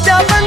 찾아봐.